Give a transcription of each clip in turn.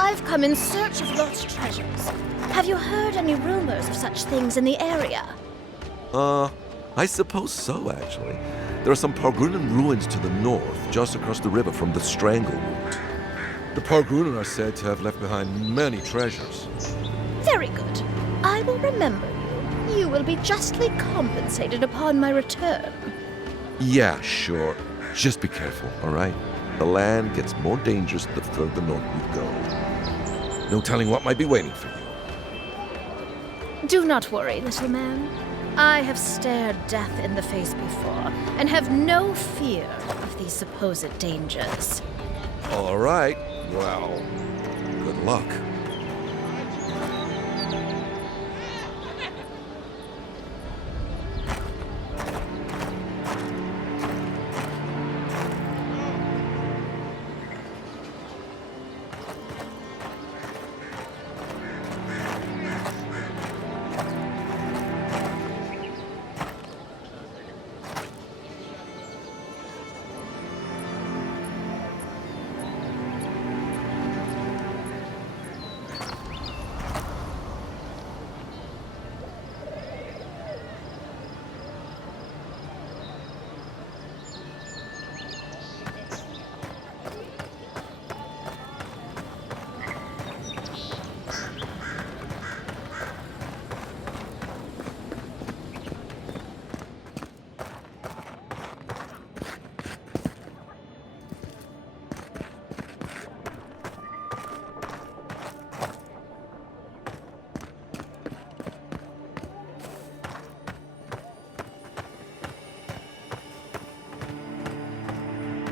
I've come in search of lost treasures. Have you heard any rumors of such things in the area? I suppose so, actually. There are some Pargrunan ruins to the north, just across the river from the Stranglewood. The Pargrunan are said to have left behind many treasures. Very good. I will remember you. You will be justly compensated upon my return. Yeah, sure. Just be careful, all right? The land gets more dangerous the further north you go. No telling what might be waiting for you. Do not worry, little man. I have stared death in the face before, and have no fear of these supposed dangers. All right. Well, good luck.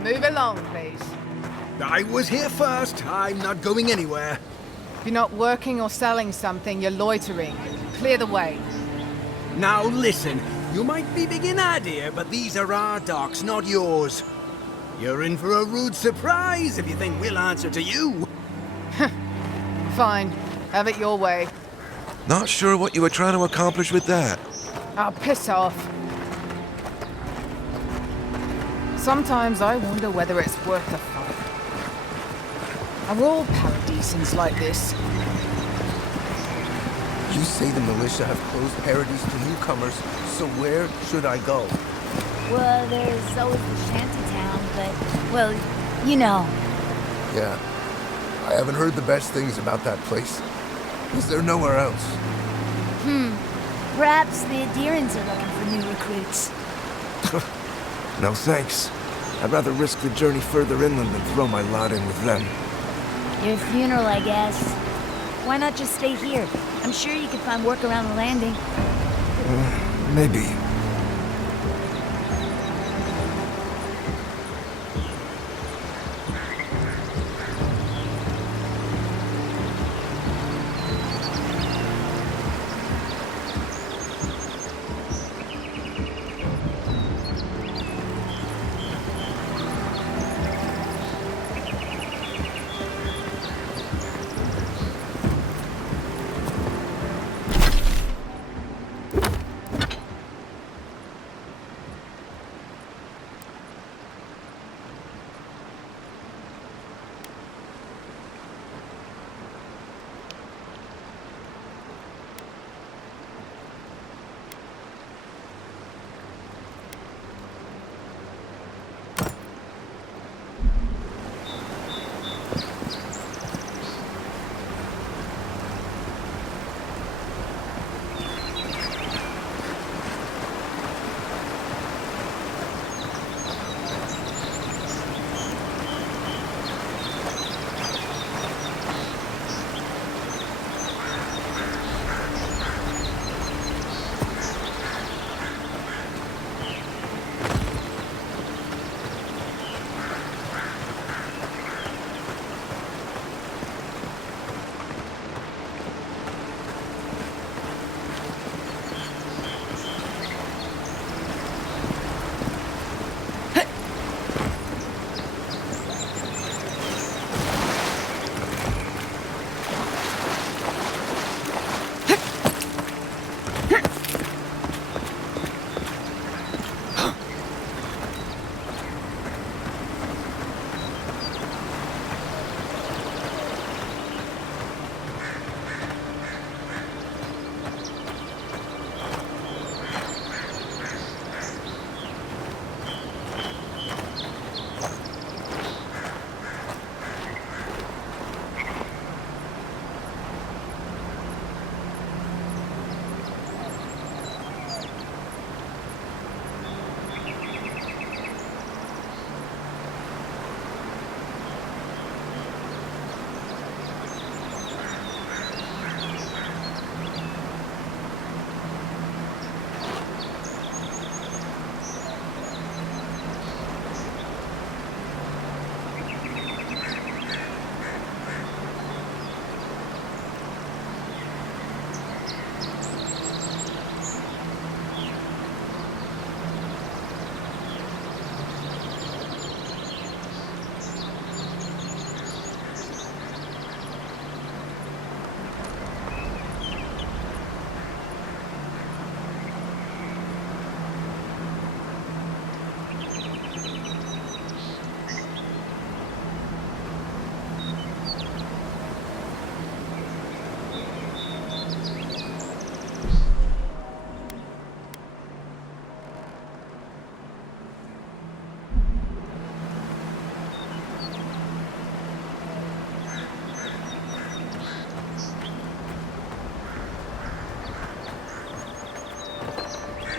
Move along, please. I was here first. I'm not going anywhere. If you're not working or selling something, you're loitering. Clear the way. Now listen, you might be big in Aedyr, but these are our docks, not yours. You're in for a rude surprise if you think we'll answer to you. Fine. Have it your way. Not sure what you were trying to accomplish with that. I'll piss off. Sometimes I wonder whether it's worth the fight. Are all paradisans like this? You say the militia have closed Paradise to newcomers, so where should I go? Well, there's always the shantytown, but, well, you know. Yeah, I haven't heard the best things about that place. Is there nowhere else? Perhaps the Aedyrans are looking for new recruits. No thanks. I'd rather risk the journey further inland than throw my lot in with them. Your funeral, I guess. Why not just stay here? I'm sure you could find work around the landing. Maybe.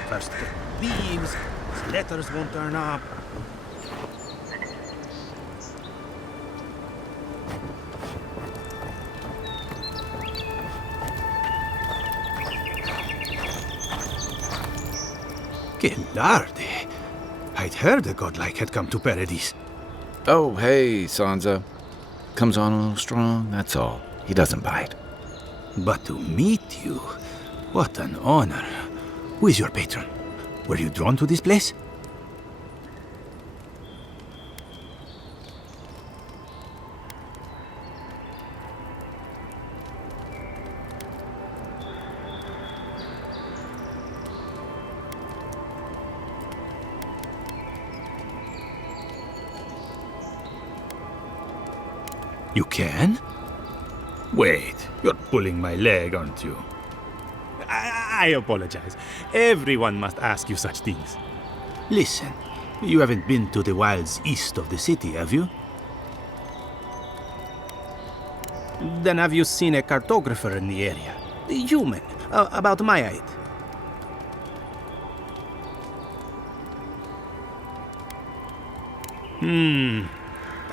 First leaves, his letters won't turn up. Que larde! I'd heard a godlike had come to Paradise. Oh, hey, Sansa. Comes on a little strong, that's all. He doesn't bite. But to meet you, what an honor. Who is your patron? Were you drawn to this place? You can? Wait, you're pulling my leg, aren't you? I apologize. Everyone must ask you such things. Listen, you haven't been to the wilds east of the city, have you? Then have you seen a cartographer in the area? A human, about my height.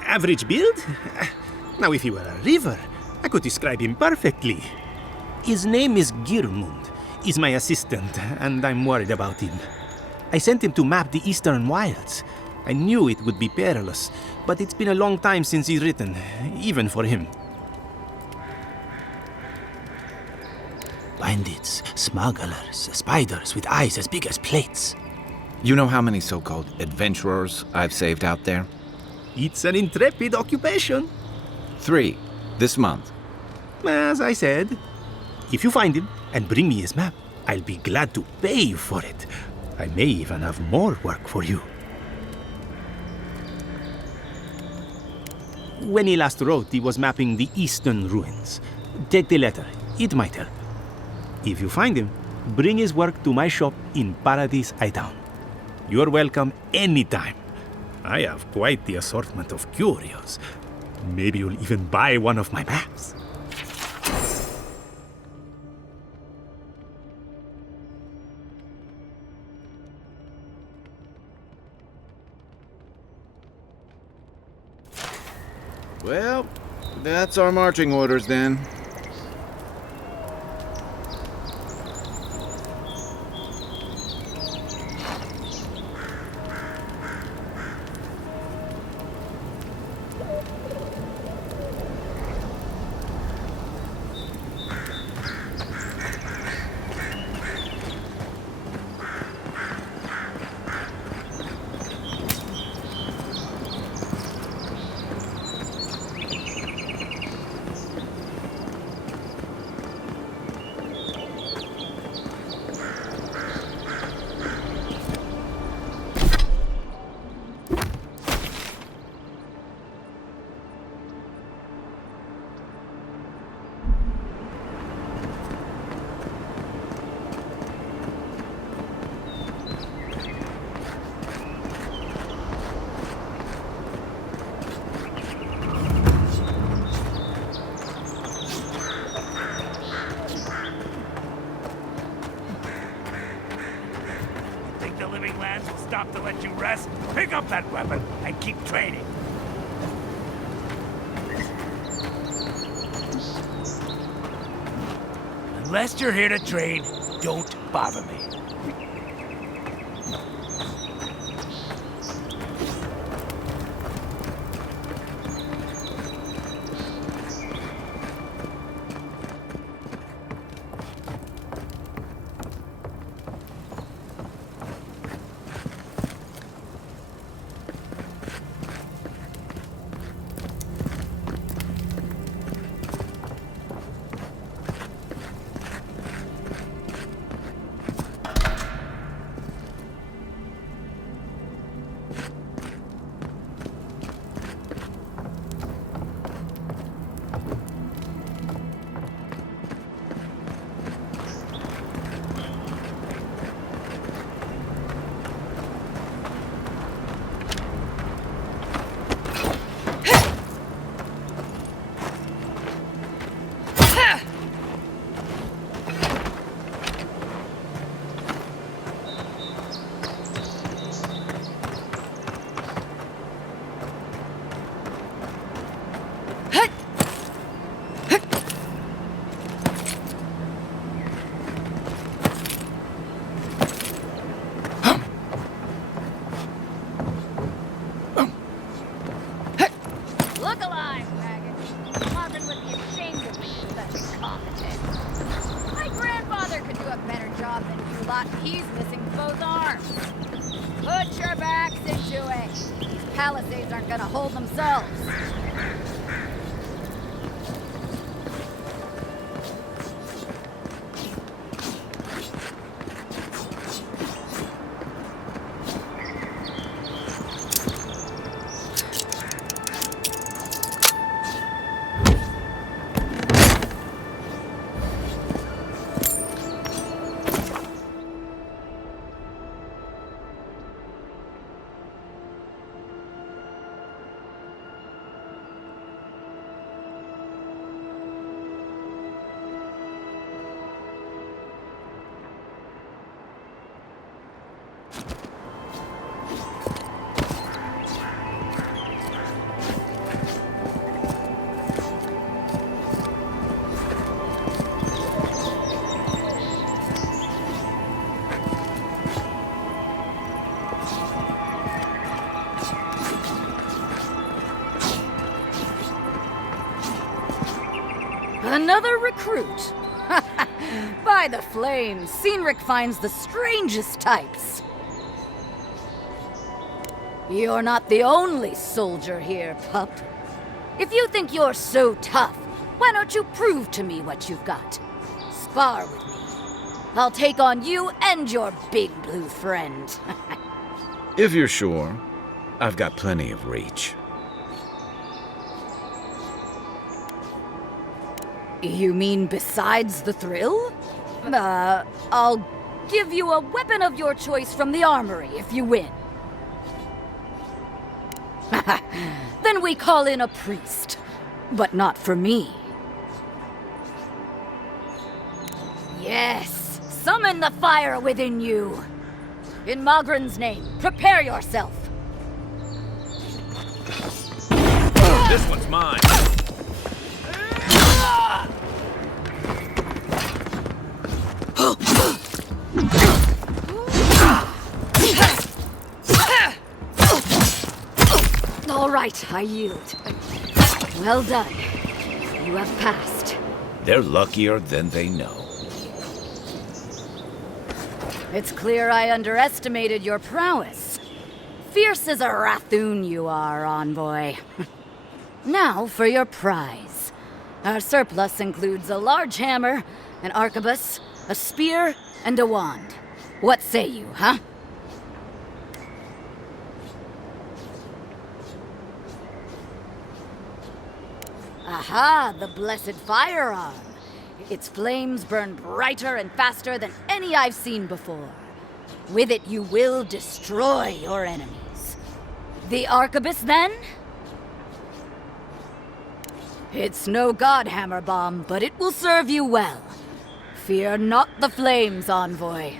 Average build? Now, if he were a river, I could describe him perfectly. His name is Girmund. He's my assistant, and I'm worried about him. I sent him to map the eastern wilds. I knew it would be perilous, but it's been a long time since he's written, even for him. Bandits, smugglers, spiders with eyes as big as plates. You know how many so-called adventurers I've saved out there? It's an intrepid occupation. 3, this month. As I said, if you find him and bring me his map, I'll be glad to pay you for it. I may even have more work for you. When he last wrote, he was mapping the eastern ruins. Take the letter. It might help. If you find him, bring his work to my shop in Paradise Hightown. You're welcome anytime. I have quite the assortment of curios. Maybe you'll even buy one of my maps. Well, that's our marching orders then. Stop to let you rest? Pick up that weapon and keep training. Unless you're here to train, don't bother me. he's missing both arms. Put your backs into it. These palisades aren't gonna hold themselves. Another recruit. By the flames, Cynric finds the strangest types. You're not the only soldier here, pup. If you think you're so tough, why don't you prove to me what you've got? Spar with me. I'll take on you and your big blue friend. If you're sure, I've got plenty of reach. You mean besides the thrill? I'll give you a weapon of your choice from the armory if you win. Then we call in a priest. But not for me. Yes, summon the fire within you. In Magran's name, prepare yourself. This one's mine. All right, I yield. Well done. You have passed. They're luckier than they know. It's clear I underestimated your prowess. Fierce as a Rathoon you are, envoy. Now for your prize. Our surplus includes a large hammer, an arquebus, a spear, and a wand. What say you, huh? Aha, the blessed firearm. Its flames burn brighter and faster than any I've seen before. With it, you will destroy your enemies. The arquebus, then? It's no godhammer bomb, but it will serve you well. Fear not the flames, envoy.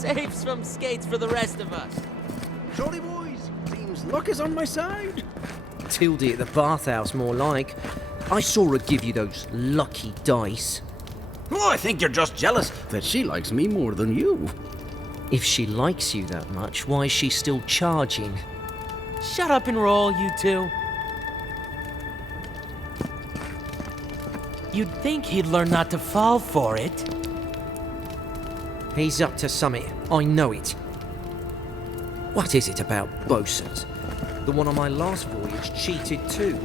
Saves from skates for the rest of us. Jolly boys, seems luck is on my side. Tildy at the bathhouse, more like. I saw her give you those lucky dice. Oh, I think you're just jealous that she likes me more than you. If she likes you that much, why is she still charging? Shut up and roll, you two. You'd think he'd learn not to fall for it. He's up to something, I know it. What is it about bosuns? The one on my last voyage cheated too.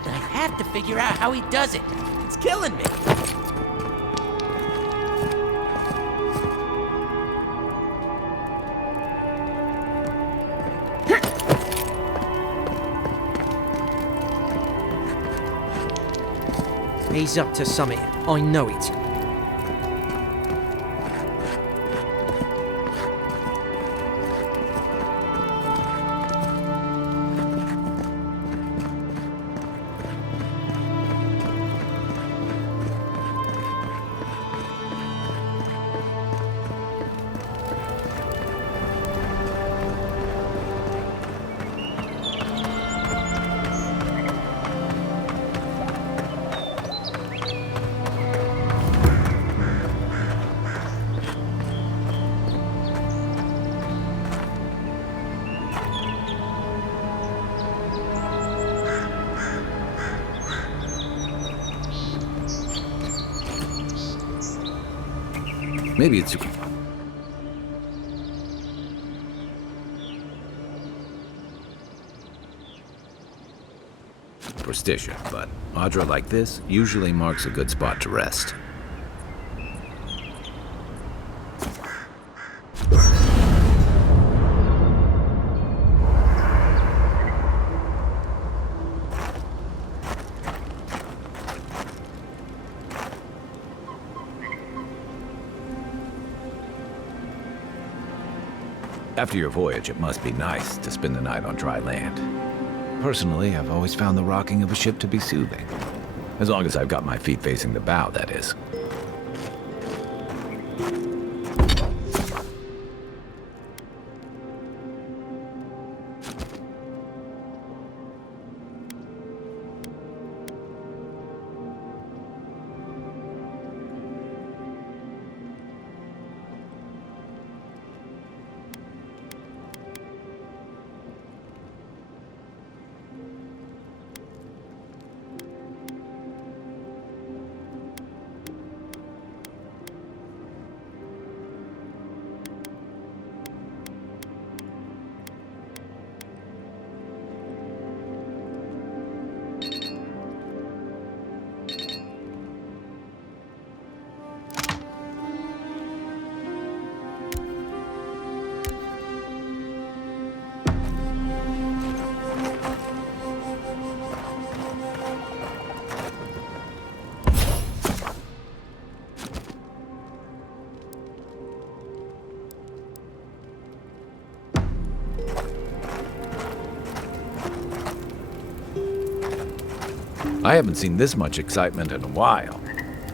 I have to figure out how he does it. It's killing me. He's up to something, I know it. Maybe it's... superstition, but Audra like this usually marks a good spot to rest. After your voyage, it must be nice to spend the night on dry land. Personally, I've always found the rocking of a ship to be soothing. As long as I've got my feet facing the bow, that is. I haven't seen this much excitement in a while.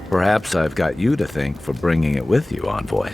Perhaps I've got you to thank for bringing it with you, Envoy.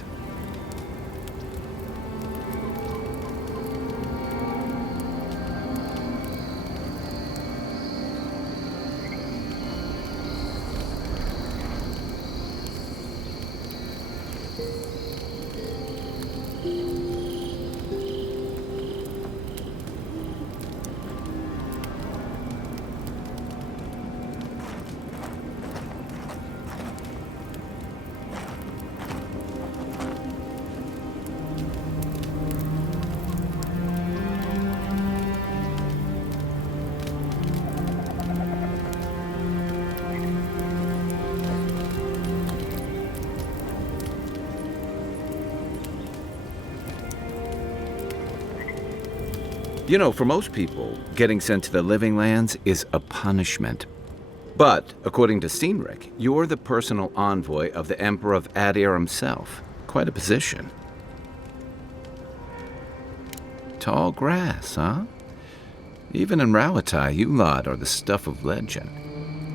You know, for most people, getting sent to the Living Lands is a punishment. But, according to Steenrick, you're the personal envoy of the Emperor of Aedyr himself. Quite a position. Tall grass, huh? Even in Rauatai, you lot are the stuff of legend.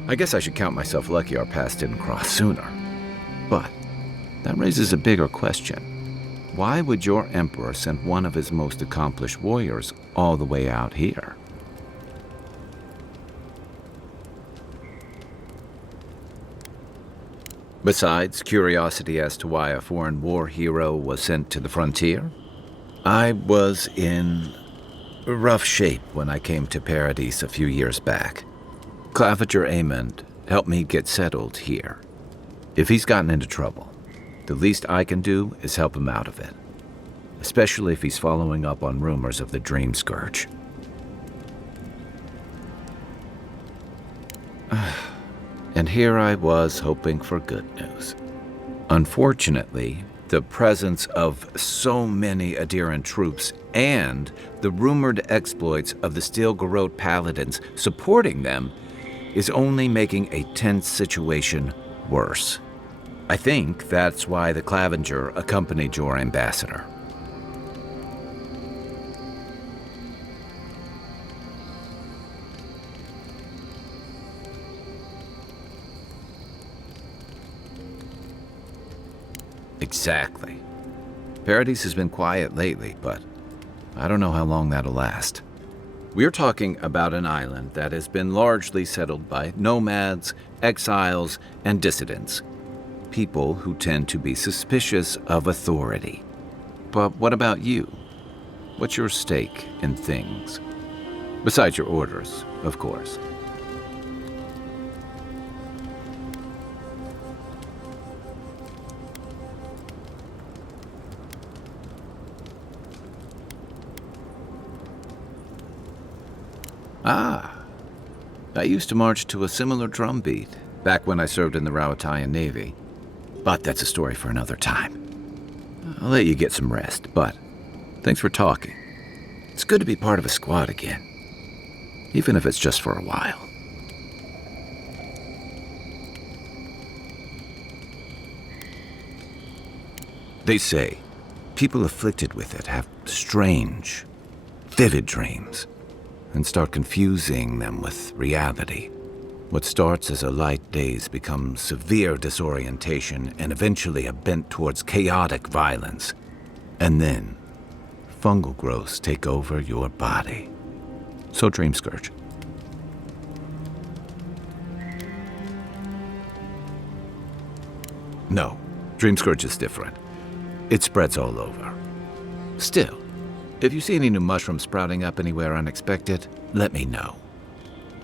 I guess I should count myself lucky our paths didn't cross sooner. But that raises a bigger question. Why would your emperor send one of his most accomplished warriors all the way out here? Besides curiosity as to why a foreign war hero was sent to the frontier, I was in rough shape when I came to Paradise a few years back. Claviger Amond helped me get settled here. If he's gotten into trouble, the least I can do is help him out of it, especially if he's following up on rumors of the Dream Scourge. And here I was hoping for good news. Unfortunately, the presence of so many Aedyran troops and the rumored exploits of the Steel Garrote Paladins supporting them is only making a tense situation worse. I think that's why the Clavenger accompanied your ambassador. Exactly. Paradise has been quiet lately, but I don't know how long that'll last. We're talking about an island that has been largely settled by nomads, exiles, and dissidents. People who tend to be suspicious of authority. But what about you? What's your stake in things? Besides your orders, of course. I used to march to a similar drumbeat back when I served in the Rauataian Navy. But that's a story for another time. I'll let you get some rest, but thanks for talking. It's good to be part of a squad again, even if it's just for a while. They say people afflicted with it have strange, vivid dreams and start confusing them with reality. What starts as a light daze becomes severe disorientation and eventually a bent towards chaotic violence. And then, fungal growths take over your body. So Dream Scourge. No, Dream Scourge is different. It spreads all over. Still, if you see any new mushrooms sprouting up anywhere unexpected, let me know.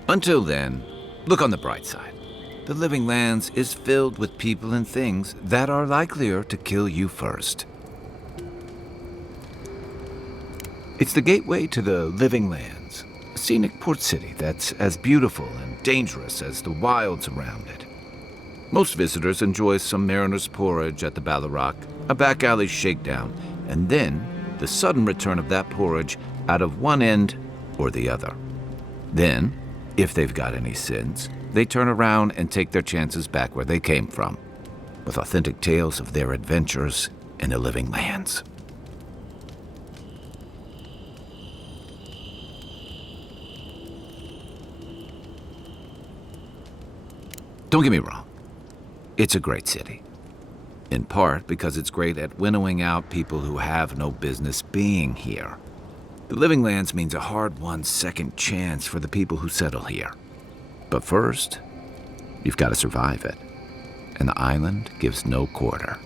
Until then, look on the bright side. The Living Lands is filled with people and things that are likelier to kill you first. It's the gateway to the Living Lands, a scenic port city that's as beautiful and dangerous as the wilds around it. Most visitors enjoy some mariner's porridge at the Ballarrock, a back alley shakedown, and then the sudden return of that porridge out of one end or the other. Then, if they've got any sins, they turn around and take their chances back where they came from, with authentic tales of their adventures in the Living Lands. Don't get me wrong, it's a great city. In part because it's great at winnowing out people who have no business being here. The Living Lands means a hard-won second chance for the people who settle here. But first, you've got to survive it. And the island gives no quarter.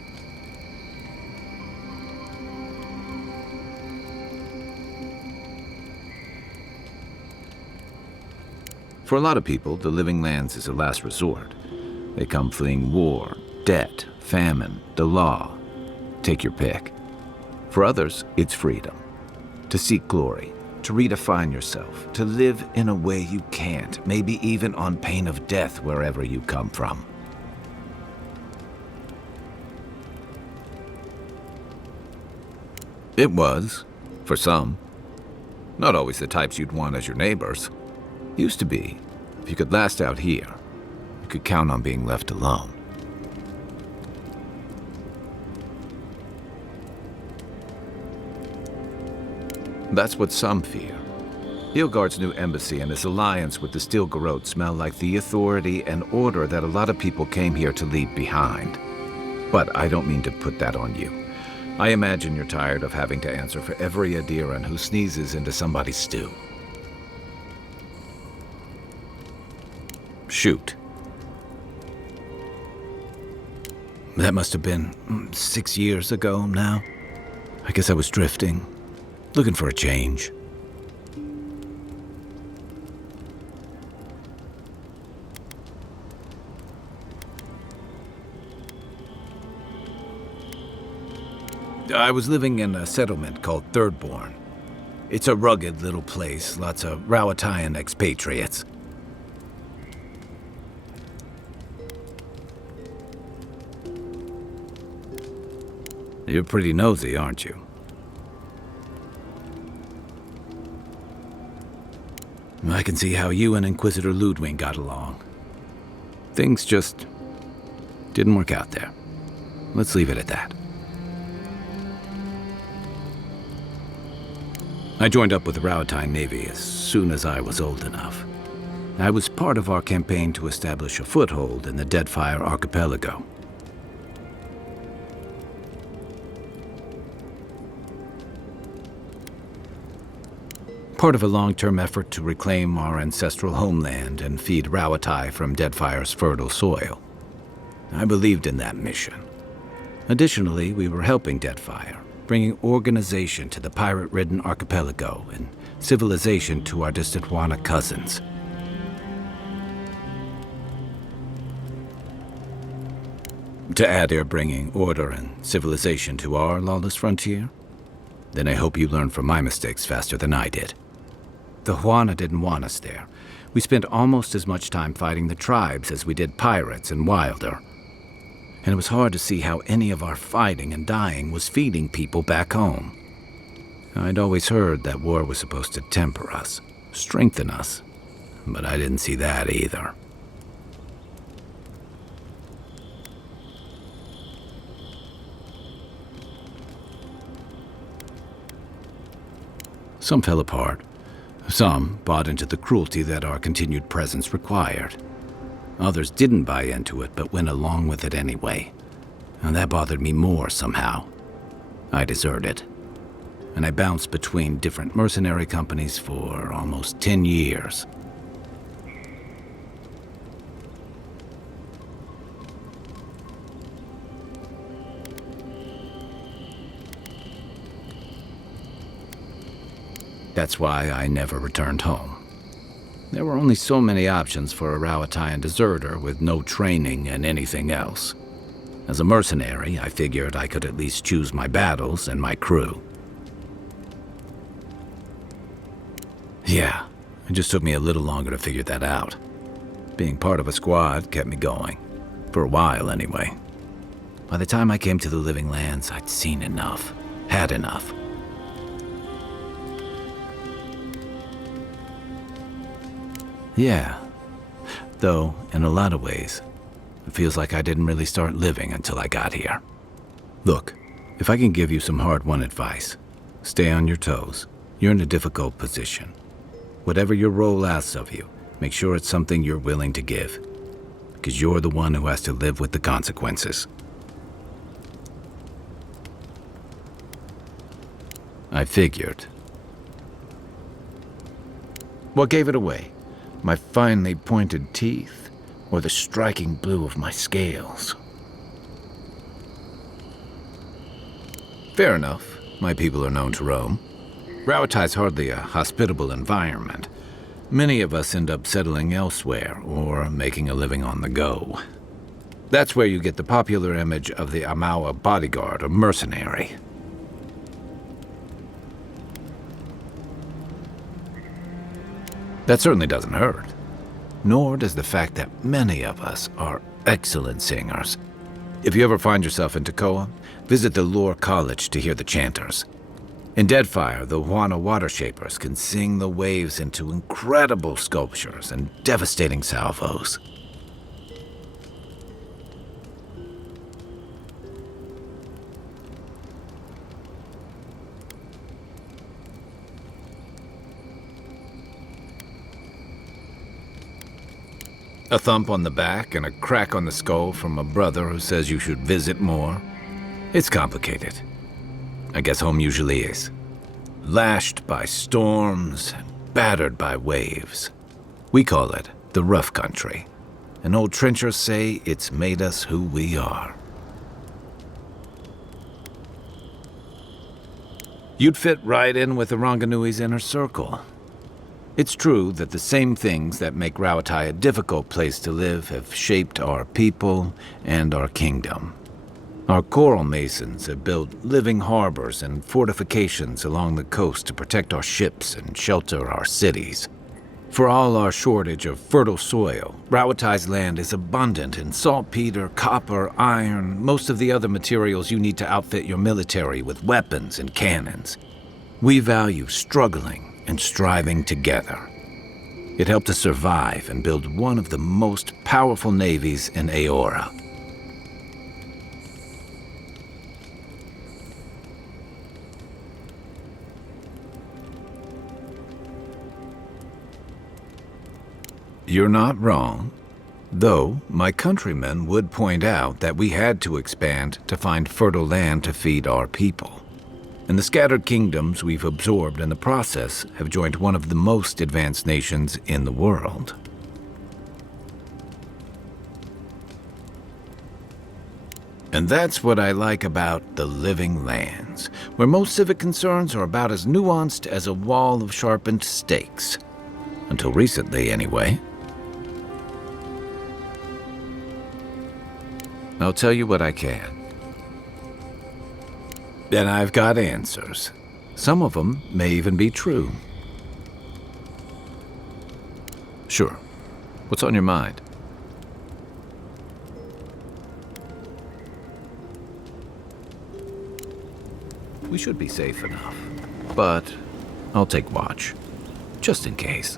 For a lot of people, the Living Lands is a last resort. They come fleeing war, debt, famine, the law. Take your pick. For others, it's freedom. To seek glory, to redefine yourself, to live in a way you can't, maybe even on pain of death wherever you come from. It was, for some, Not always the types you'd want as your neighbors. Used to be. If you could last out here, you could count on being left alone. That's what some fear. Hilgard's new embassy and his alliance with the Steel Garrote smell like the authority and order that a lot of people came here to leave behind. But I don't mean to put that on you. I imagine you're tired of having to answer for every Aedyran who sneezes into somebody's stew. Shoot. That must have been 6 years ago now. I guess I was drifting, looking for a change. I was living in a settlement called Thirdborn. It's a rugged little place, lots of Rowatayan expatriates. You're pretty nosy, aren't you? I can see how you and Inquisitor Ludwig got along. Things just didn't work out there. Let's leave it at that. I joined up with the Rowatayan Navy as soon as I was old enough. I was part of our campaign to establish a foothold in the Deadfire Archipelago. Part of a long-term effort to reclaim our ancestral homeland and feed Rowatai from Deadfire's fertile soil. I believed in that mission. Additionally, we were helping Deadfire, bringing organization to the pirate-ridden archipelago and civilization to our distant Wana cousins. To Aedyr bringing order and civilization to our lawless frontier? Then I hope you learn from my mistakes faster than I did. The Wana didn't want us there. We spent almost as much time fighting the tribes as we did pirates and Wilder. And it was hard to see how any of our fighting and dying was feeding people back home. I'd always heard that war was supposed to temper us, strengthen us, but I didn't see that either. Some fell apart. Some bought into the cruelty that our continued presence required. Others didn't buy into it, but went along with it anyway. And that bothered me more somehow. I deserted. And I bounced between different mercenary companies for almost 10 years. That's why I never returned home. There were only so many options for a Rowatayan deserter with no training and anything else. As a mercenary, I figured I could at least choose my battles and my crew. Yeah, it just took me a little longer to figure that out. Being part of a squad kept me going. For a while, anyway. By the time I came to the Living Lands, I'd seen enough. Had enough. Yeah. Though, in a lot of ways, it feels like I didn't really start living until I got here. Look, if I can give you some hard-won advice, stay on your toes. You're in a difficult position. Whatever your role asks of you, make sure it's something you're willing to give. Because you're the one who has to live with the consequences. I figured. What gave it away? My finely pointed teeth, or the striking blue of my scales? Fair enough. My people are known to roam. Rowatai's hardly a hospitable environment. Many of us end up settling elsewhere, or making a living on the go. That's where you get the popular image of the Amawa bodyguard or mercenary. That certainly doesn't hurt. Nor does the fact that many of us are excellent singers. If you ever find yourself in Tekoa, visit the Lore College to hear the chanters. In Deadfire, the Wana water shapers can sing the waves into incredible sculptures and devastating salvos. A thump on the back and a crack on the skull from a brother who says you should visit more. It's complicated. I guess home usually is. Lashed by storms and battered by waves. We call it the rough country. And old trenchers say it's made us who we are. You'd fit right in with the Ranganui's inner circle. It's true that the same things that make Rauatai a difficult place to live have shaped our people and our kingdom. Our coral masons have built living harbors and fortifications along the coast to protect our ships and shelter our cities. For all our shortage of fertile soil, Rauatai's land is abundant in saltpeter, copper, iron, most of the other materials you need to outfit your military with weapons and cannons. We value struggling and striving together. It helped us survive and build one of the most powerful navies in Eora. You're not wrong, though my countrymen would point out that we had to expand to find fertile land to feed our people. And the scattered kingdoms we've absorbed in the process have joined one of the most advanced nations in the world. And that's what I like about the Living Lands, where most civic concerns are about as nuanced as a wall of sharpened stakes. Until recently, anyway. I'll tell you what I can. And I've got answers. Some of them may even be true. Sure. What's on your mind? We should be safe enough, but I'll take watch, just in case.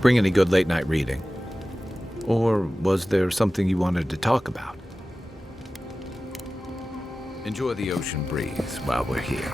Bring any good late-night reading? Or was there something you wanted to talk about? Enjoy the ocean breeze while we're here.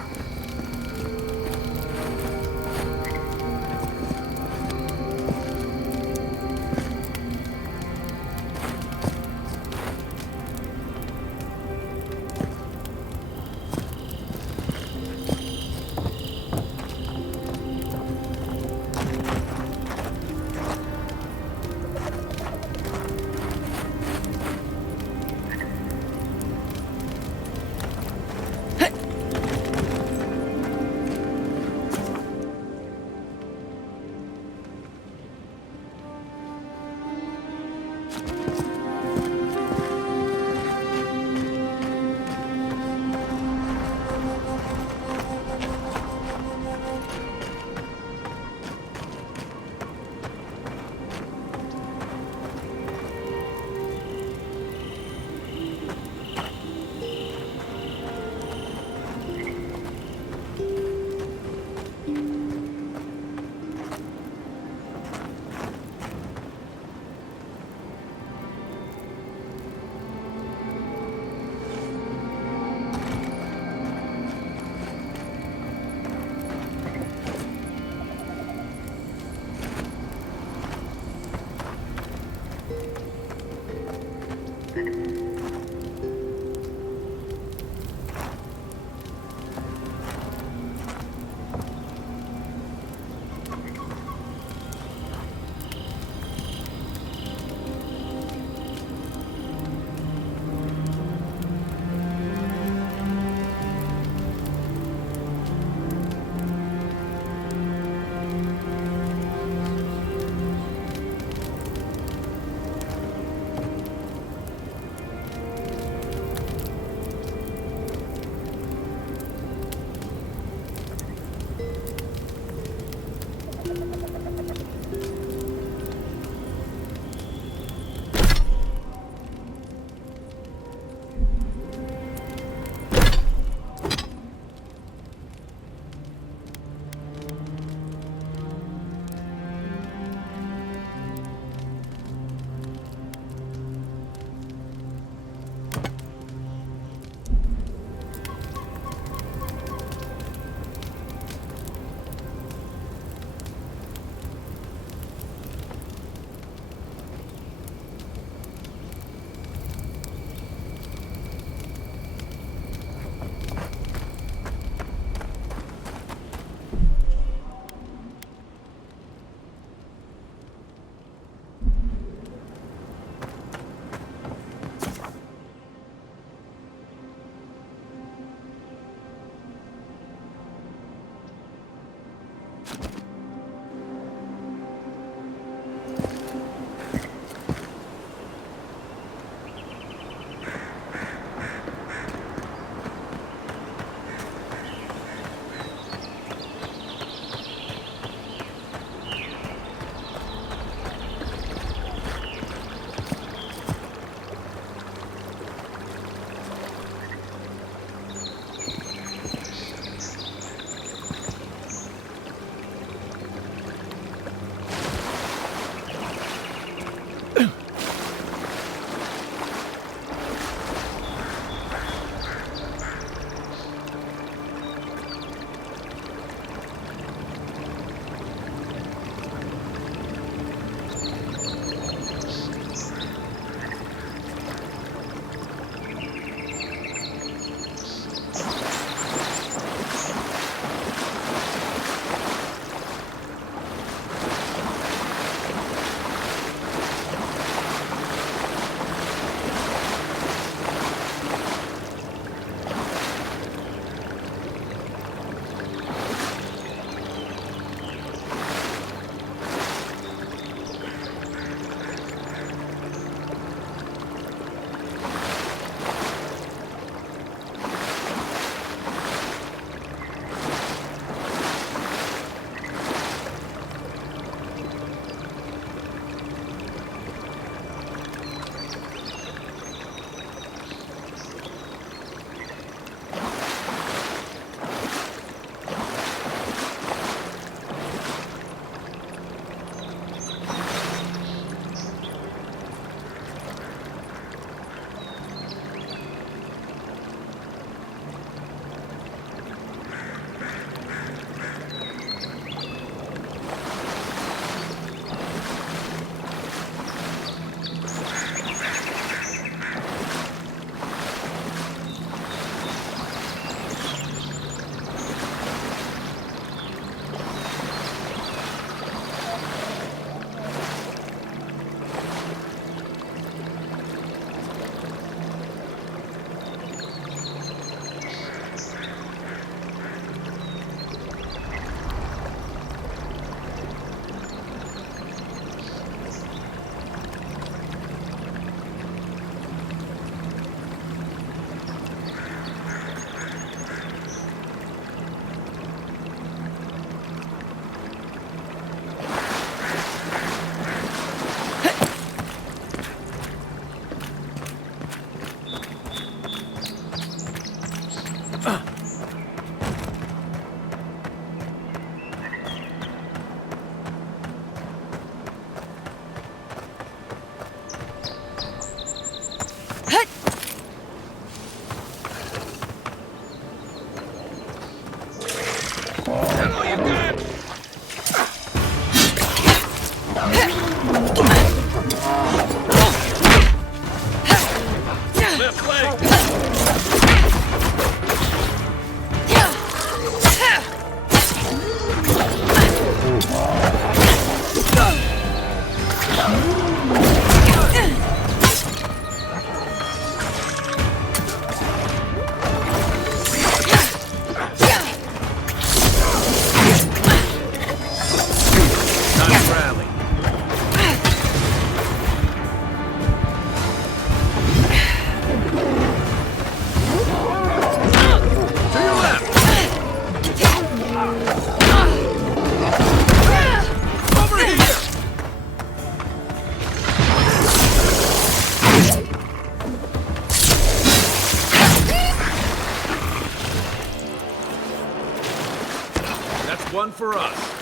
for us.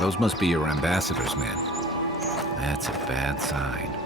Those must be your ambassadors, men. That's a bad sign.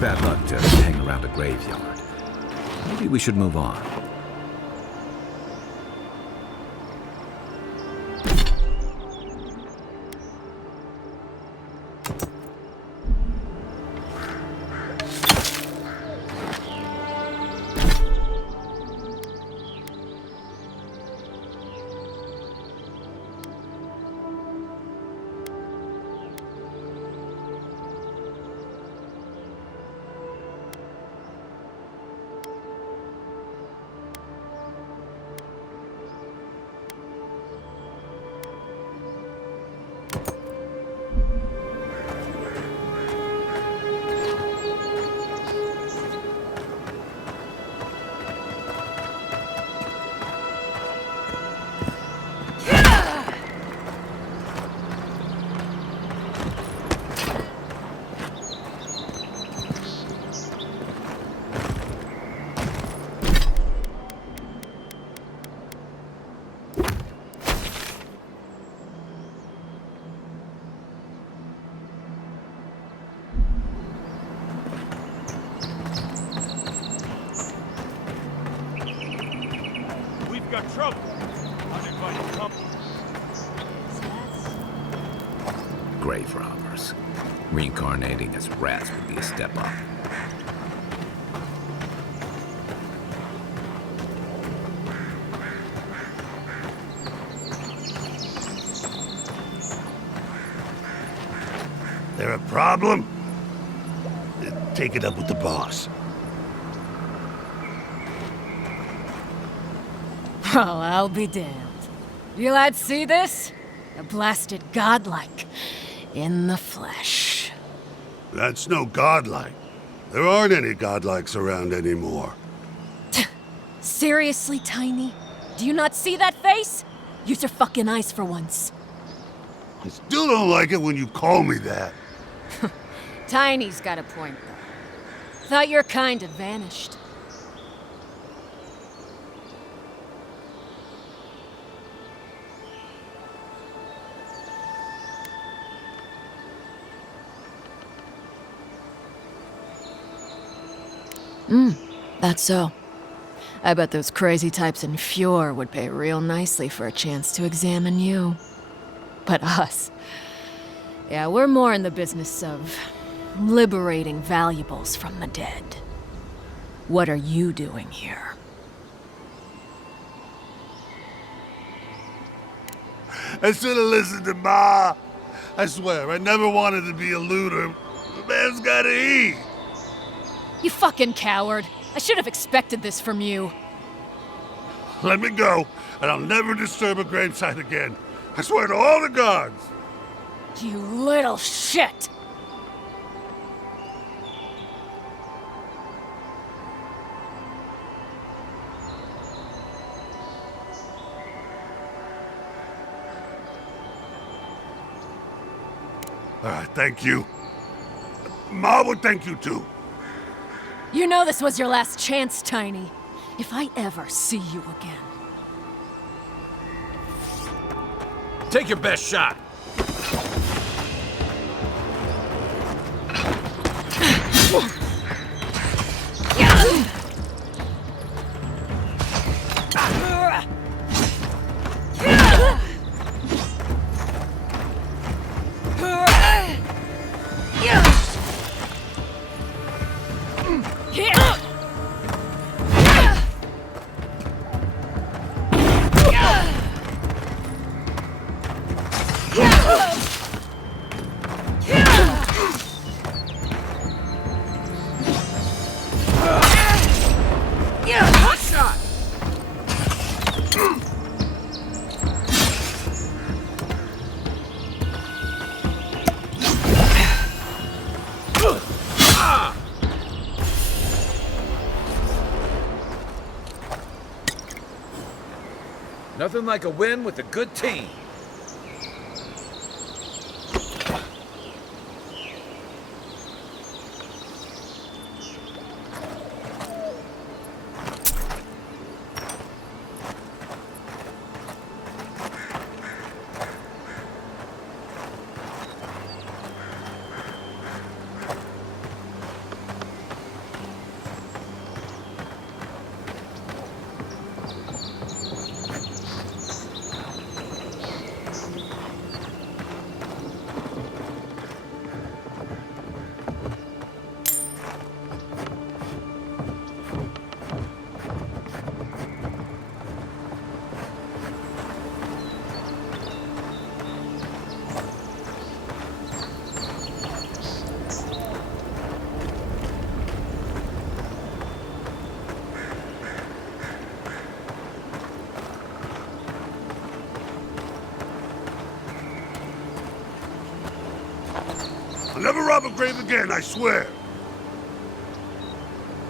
Bad luck to hang around a graveyard. Maybe we should move on. got trouble. Uninvited company. Grave robbers. Reincarnating as rats would be a step up. There a problem? Take it up with the boss. Well, I'll be damned. You lads see this? A blasted godlike. In the flesh. That's no godlike. There aren't any godlikes around anymore. Seriously, Tiny? Do you not see that face? Use your fucking eyes for once. I still don't like it when you call me that. Tiny's got a point, though. Thought your kind had vanished. That's so. I bet those crazy types in Fjord would pay real nicely for a chance to examine you. But us... yeah, we're more in the business of liberating valuables from the dead. What are you doing here? I should have listened to Ma. I swear, I never wanted to be a looter. The man's gotta eat. You fucking coward. I should have expected this from you. Let me go, and I'll never disturb a gravesite again. I swear to all the gods. You little shit! Thank you. Ma would thank you too. You know this was your last chance, Tiny. If I ever see you again. Take your best shot. Nothing like a win with a good team. never rob a grave again, I swear.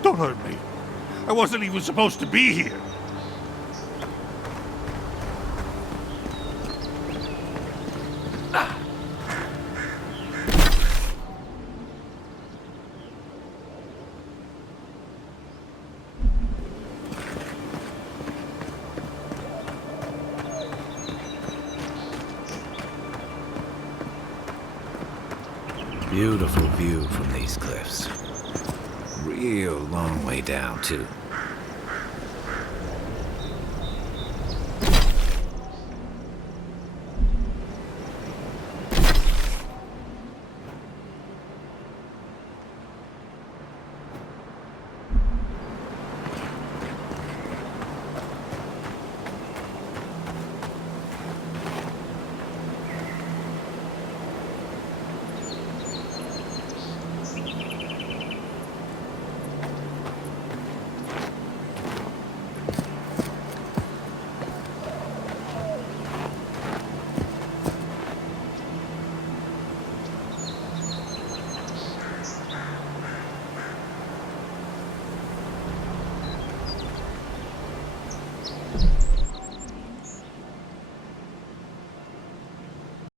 Don't hurt me. I wasn't even supposed to be here. Beautiful view from these cliffs. Real long way down, too.